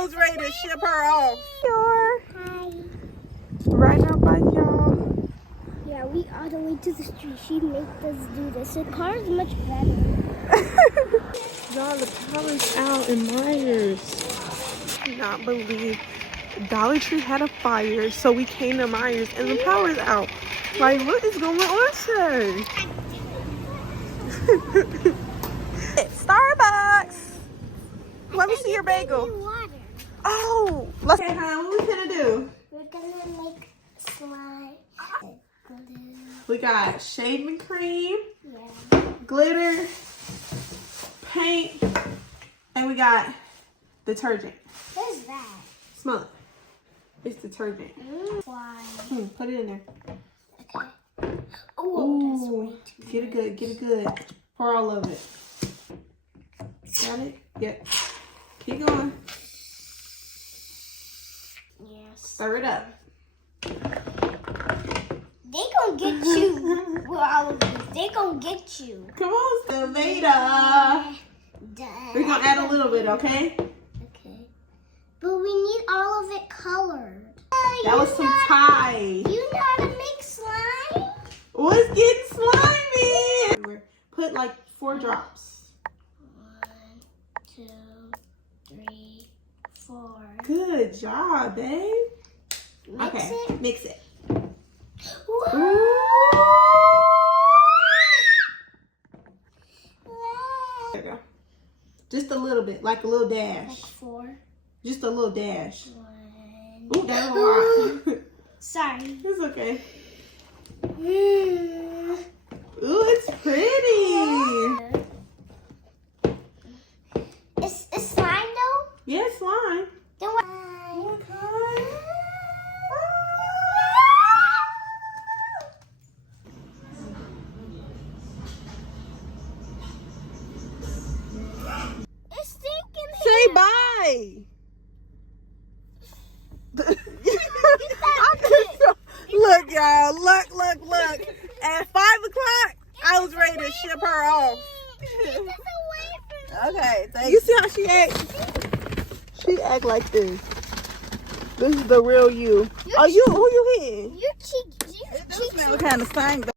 I was ready to ship her off. Hi. Right now by y'all. Yeah, we all the way to the street. She made us do this. The car is much better. Y'all, the power's out in Myers. I cannot believe Dollar Tree had a fire, so we came to Myers and the power's out. Like, what is going on today? Starbucks. Let me see your bagel. Water. Oh, let's. Okay, hon, what we gonna do? We're gonna make slime. We got shaving cream, Yeah. glitter, paint, and we got detergent. What is that? Smell it. It's detergent. Why? Put it in there. Okay. Oh, that's Ooh, way too get it good, get it good. Pour all of it. Got it? Yep. Keep going. Yes. Stir it up. They gonna get you with all of this. They gonna get you. Come on, Sylvita. We're gonna add a little bit, okay? Okay. But we need all of it colored. That was some Tide. You know how to make slime? What's getting slimy? Put like 4 drops. 1, 2, 3, 4. Good job, babe. Mix Okay, it. mix it. Ooh. There you go. Just a little bit, like a little Like dash. 4. Just a little dash. 1. Ooh, that was a lot. Sorry. It's okay. Ooh, it's pretty. It's slime though? Yeah, it's slime. Then what? It's stinking here. Say bye. Look, y'all. Look. At 5 o'clock, I was ready to ship her off. Okay, thank you. You see how she act? She act like this. This is the real you. Oh, who you hitting? Your cheek. It does smell kind of stank.